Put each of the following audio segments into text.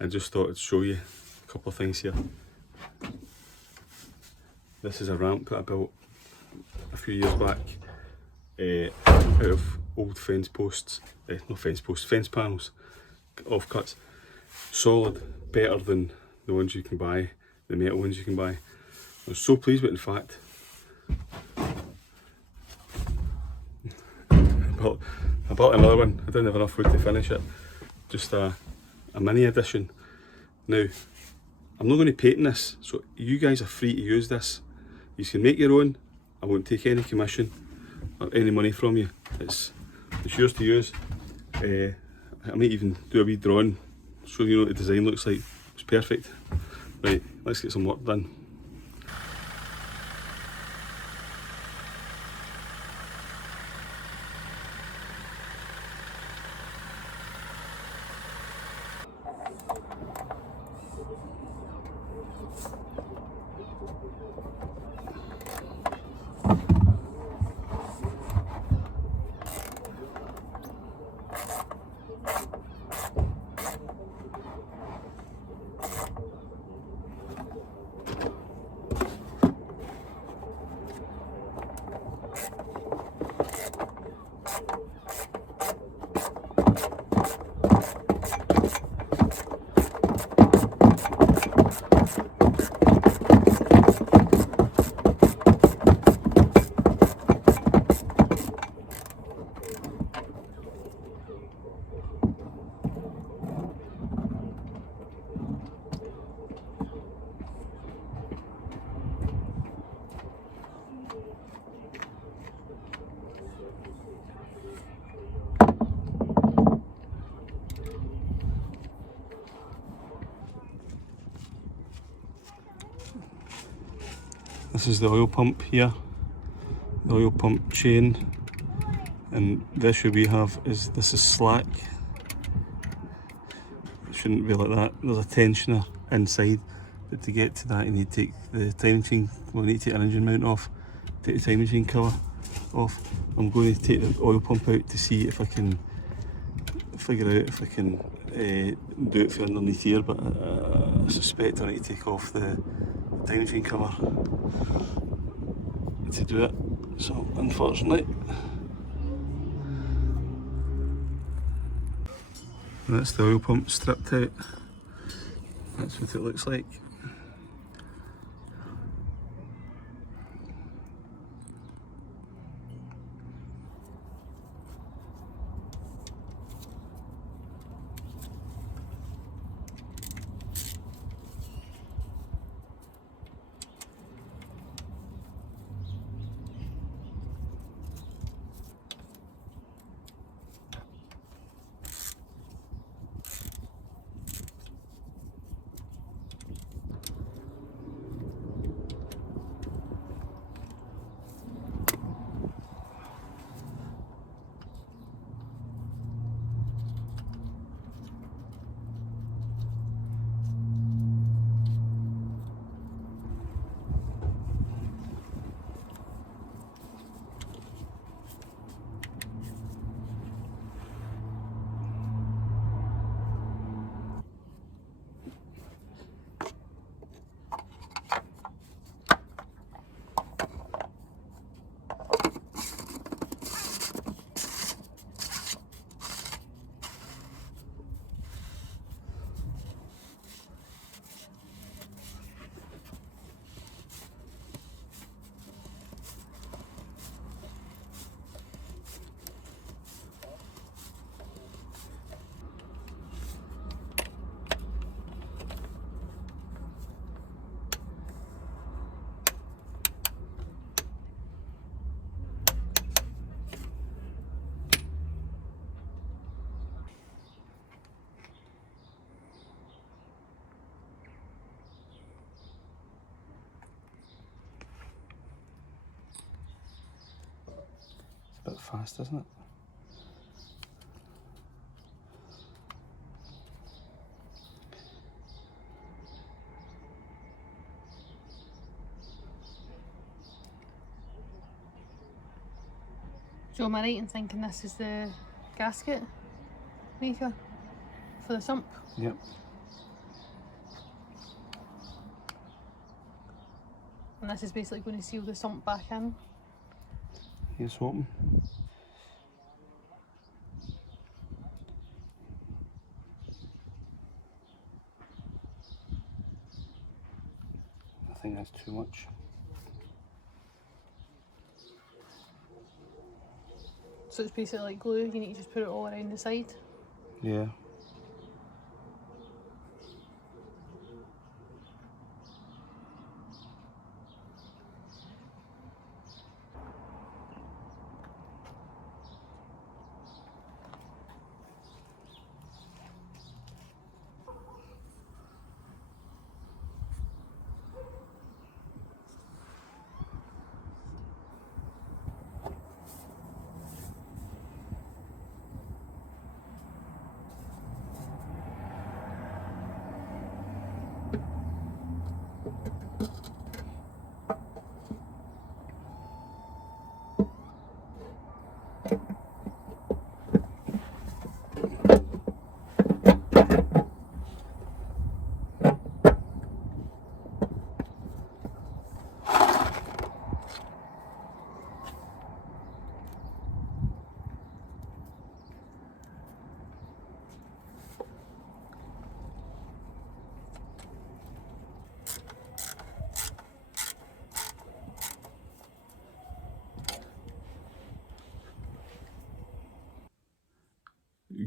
and just thought I'd show you a couple of things here. This is a ramp that I built a few years back out of old fence posts, not fence posts, fence panels, offcuts. Solid, better than the ones you can buy, the metal ones you can buy. I was so pleased with it, in fact. I built another one. I didn't have enough wood to finish it. Just a mini edition. Now, I'm not going to paint this, so you guys are free to use this. You can make your own. I won't take any commission or any money from you. It's yours to use. I might even do a wee drawing, show you what the design looks like. It's perfect. Right, let's get some work done. This is the oil pump here, the oil pump chain, and the issue we have is this is slack. It shouldn't be like that. There's a tensioner inside, but to get to that you need to take the timing chain, well, you need to take an engine mount off, take the timing chain cover off. I'm going to take the oil pump out to see if I can figure out if I can do it from underneath here, but I suspect I need to take off the timing chain cover to do it, so unfortunately. And that's the oil pump stripped out. That's what it looks like. A bit fast, isn't it? So am I right in thinking this is the gasket maker for the sump? Yep. And this is basically going to seal the sump back in. Here's hoping. I think that's too much. So it's basically like glue, you need to just put it all around the side. Yeah.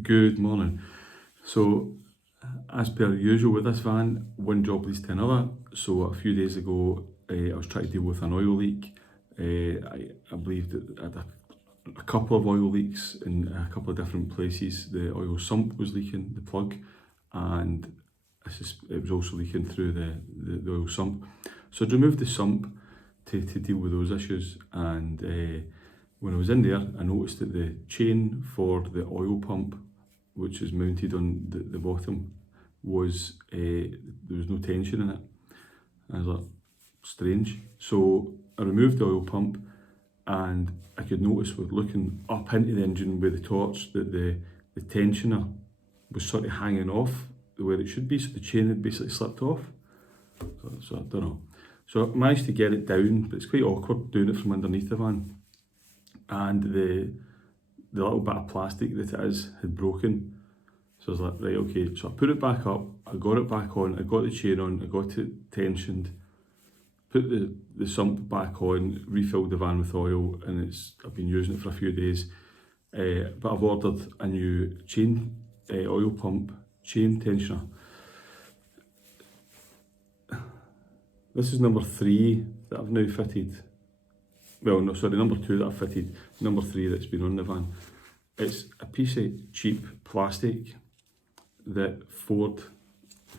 Good morning. So, as per usual with this van, one job leads to another. So a few days ago, I was trying to deal with an oil leak. I believe that I had a couple of oil leaks in a couple of different places. The oil sump was leaking, the plug, and it was also leaking through the oil sump. So I removed the sump to deal with those issues, and when I was in there, I noticed that the chain for the oil pump, which is mounted on the bottom, was there was no tension in it. I was like, strange. So I removed the oil pump, and I could notice with looking up into the engine with the torch that the tensioner was sort of hanging off where it should be, so the chain had basically slipped off. So I don't know. So I managed to get it down, but it's quite awkward doing it from underneath the van. And the little bit of plastic that it is had broken. So I was like, right, okay. So I put it back up, I got it back on, I got the chain on, I got it tensioned, put the sump back on, refilled the van with oil, and I've been using it for a few days. But I've ordered a new oil pump chain tensioner. This is number 3 that I've now fitted. Well, no, sorry, number 2 that I've fitted, number 3 that's been on the van. It's a piece of cheap plastic that Ford,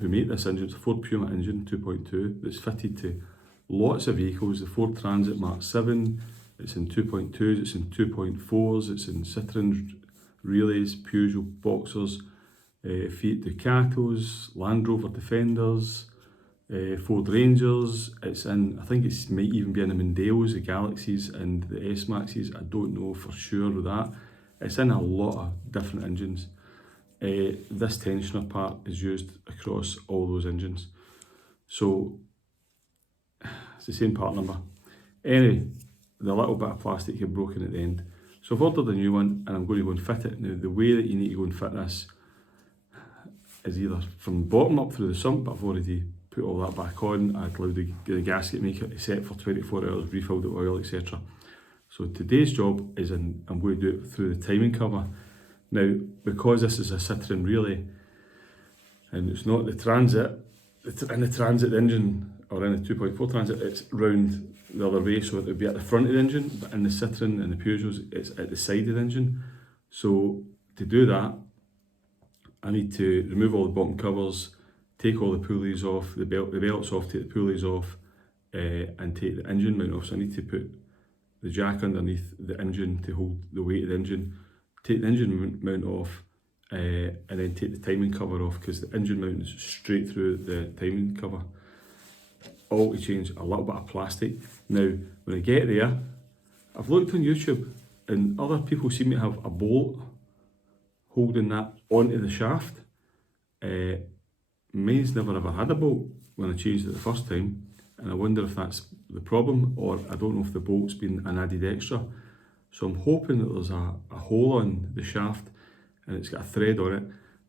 who make this engine, it's a Ford Puma engine 2.2 that's fitted to lots of vehicles. The Ford Transit MK7, it's in 2.2s, it's in 2.4s, it's in Citroen Relays, Peugeot Boxers, Fiat Ducatos, Land Rover Defenders, Ford Rangers. It's in, I think it might even be in the Mondeos, the Galaxies and the S-Maxes. I don't know for sure with that. It's in a lot of different engines. This tensioner part is used across all those engines. So it's the same part number. Anyway, the little bit of plastic had broken at the end. So I've ordered a new one and I'm going to go and fit it. Now the way that you need to go and fit this is either from the bottom up through the sump, but I've already put all that back on. I allowed the gasket maker set for 24 hours, refilled the oil, etc. So today's job is I'm going to do it through the timing cover. Now, because this is a Citroen Relay, and it's not the Transit, in the Transit engine, or in the 2.4 Transit, it's round the other way, so it would be at the front of the engine, but in the Citroen and the Peugeots, it's at the side of the engine. So to do that, I need to remove all the bottom covers, take all the pulleys off, the belts off, take the pulleys off, and take the engine mount off. So I need to put the jack underneath the engine to hold the weight of the engine, take the engine mount off, and then take the timing cover off, because the engine mount is straight through the timing cover. All to change a little bit of plastic. Now, when I get there, I've looked on YouTube and other people seem to have a bolt holding that onto the shaft. Mine's never ever had a bolt when I changed it the first time, and I wonder if that's the problem, or I don't know if the bolt's been an added extra. So I'm hoping that there's a hole on the shaft and it's got a thread on it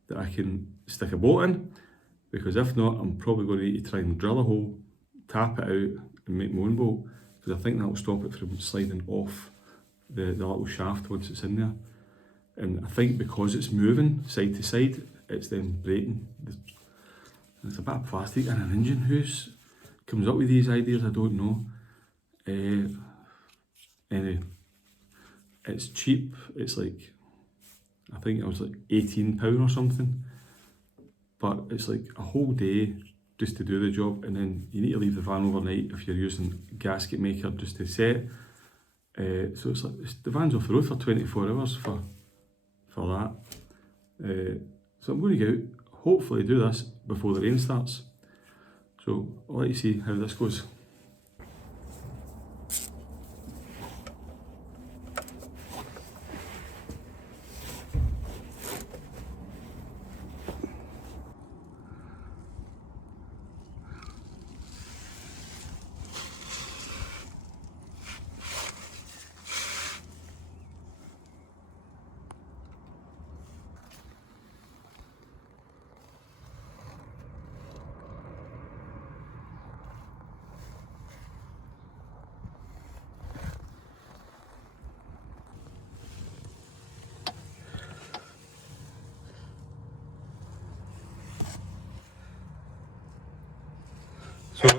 that I can stick a bolt in, because if not, I'm probably going to need to try and drill a hole, tap it out and make my own bolt, because I think that will stop it from sliding off the little shaft once it's in there. And I think because it's moving side to side, it's then breaking. It's a bit of plastic in an engine. Who's comes up with these ideas? I don't know. Anyway, it's cheap. It's like, I think it was like £18 or something. But it's like a whole day just to do the job, and then you need to leave the van overnight if you're using gasket maker just to set. So it's like the van's off the road for 24 hours for that. So I'm going to go out, hopefully do this before the rain starts. So I'll let you see how this goes. So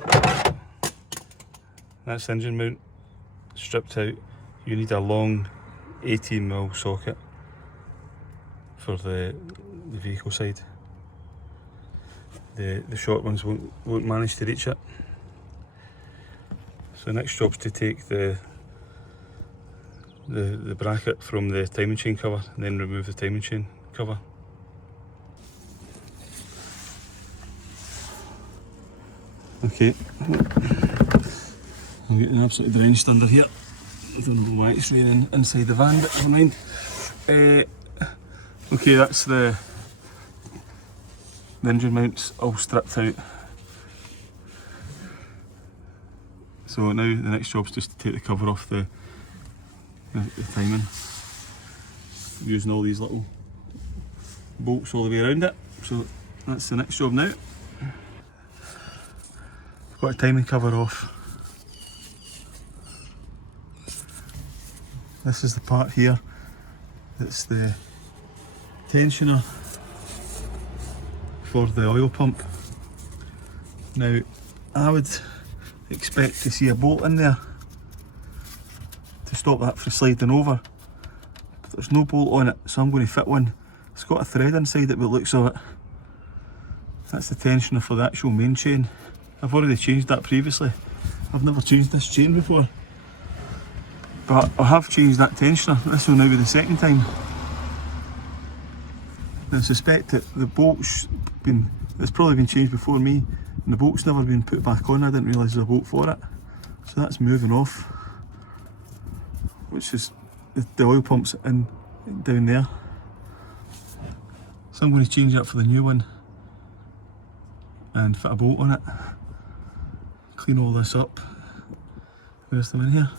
that's the engine mount stripped out. You need a long 18mm socket for the vehicle side. The short ones won't manage to reach it. So the next job's to take the bracket from the timing chain cover and then remove the timing chain cover. Okay, I'm getting absolutely drenched under here. I don't know why it's raining inside the van, but never mind. Okay, that's the engine mounts all stripped out. So now the next job's just to take the cover off the timing, using all these little bolts all the way around it. So that's the next job now. Got a timing cover off. This is the part here that's the tensioner for the oil pump. Now I would expect to see a bolt in there to stop that from sliding over, but there's no bolt on it, so I'm going to fit one. It's got a thread inside it by the looks of it. That's the tensioner for the actual main chain. I've already changed that previously. I've never changed this chain before, but I have changed that tensioner. This will now be the second time. And I suspect that the bolt's it's probably been changed before me, and the bolt's never been put back on. I didn't realise there's a bolt for it. So that's moving off, which is the oil pump's in down there. So I'm going to change that for the new one and fit a bolt on it. Clean all this up. Where's them in here?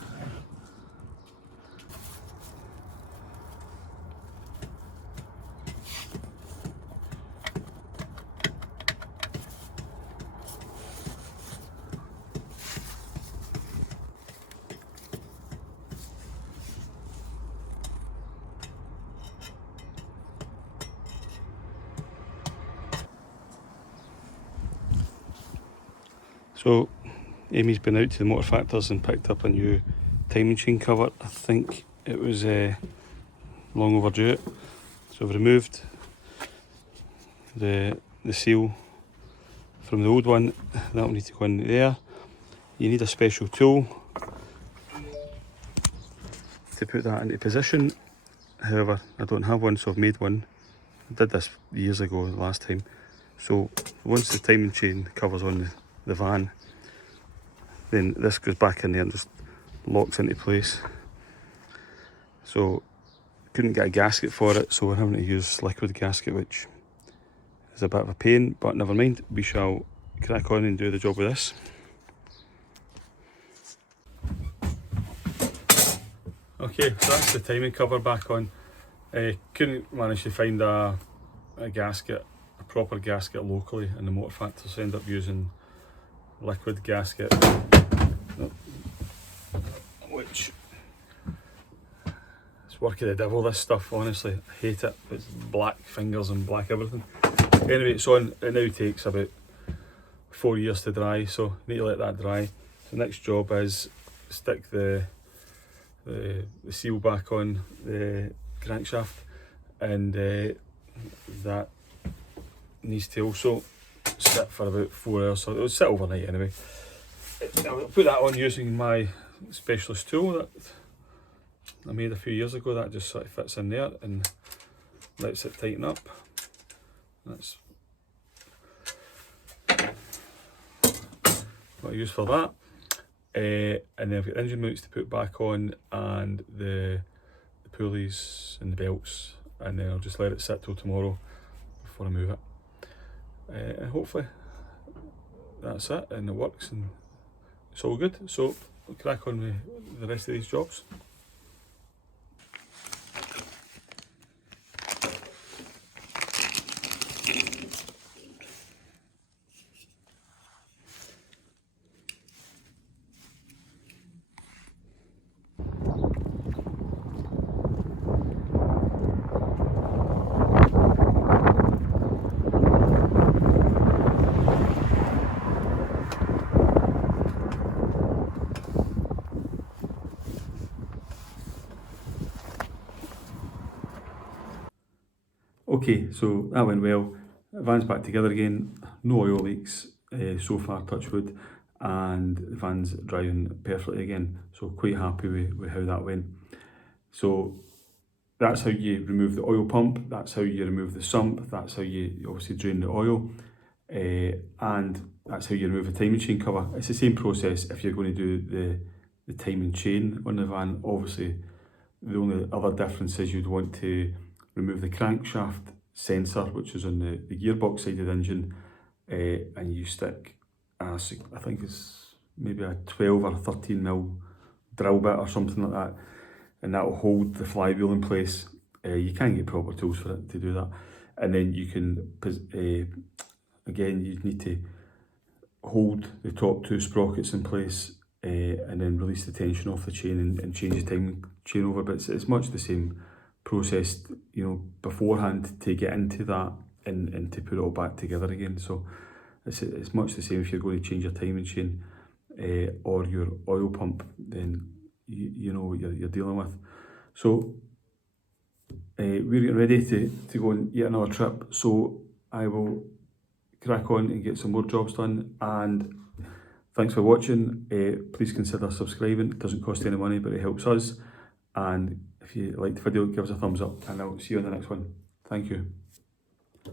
So Amy's been out to the Motor Factors and picked up a new timing chain cover. I think it was long overdue. So I've removed the seal from the old one. That will need to go in there. You need a special tool to put that into position. However, I don't have one, so I've made one. I did this years ago, last time. So once the timing chain covers on the van, then this goes back in there and just locks into place. So couldn't get a gasket for it, so we're having to use liquid gasket, which is a bit of a pain, but never mind. We shall crack on and do the job with this. Okay, so that's the timing cover back on. Couldn't manage to find a gasket, a proper gasket locally in the motor factory, so I ended up using liquid gasket, which it's work of the devil, this stuff, honestly. I hate it. It's black fingers and black everything. Anyway, it's on. It now takes about 4 years to dry, so need to let that dry. The next job is stick the seal back on the crankshaft, and that needs to also sit for about 4 hours, so it'll sit overnight anyway. I'll put that on using my specialist tool that I made a few years ago. That just sort of fits in there and lets it tighten up. That's what I use for that. And then I've got engine mounts to put back on, and the pulleys and the belts, and then I'll just let it sit till tomorrow before I move it. And hopefully that's it, and it works, and it's all good. So I'll crack on with the rest of these jobs. Okay, so that went well. Van's back together again, no oil leaks so far, touch wood, and the van's driving perfectly again, so quite happy with how that went. So that's how you remove the oil pump, that's how you remove the sump, that's how you obviously drain the oil, and that's how you remove the timing chain cover. It's the same process if you're going to do the timing chain on the van. Obviously the only other difference is you'd want to remove the crankshaft sensor, which is on the gearbox side of the engine, and you stick I think it's maybe a 12 or 13 mil drill bit or something like that, and that will hold the flywheel in place. You can get proper tools for it to do that, and then you can again you need to hold the top two sprockets in place, and then release the tension off the chain and change the timing chain over. But it's much the same process, you know, beforehand to get into that and to put it all back together again. So it's much the same if you're going to change your timing chain or your oil pump, then you know what you're dealing with. So we're getting ready to go on yet another trip, so I will crack on and get some more jobs done. And thanks for watching. Please consider subscribing. It doesn't cost any money, but it helps us. And if you liked the video, give us a thumbs up, and I'll see you on the next one. Thank you.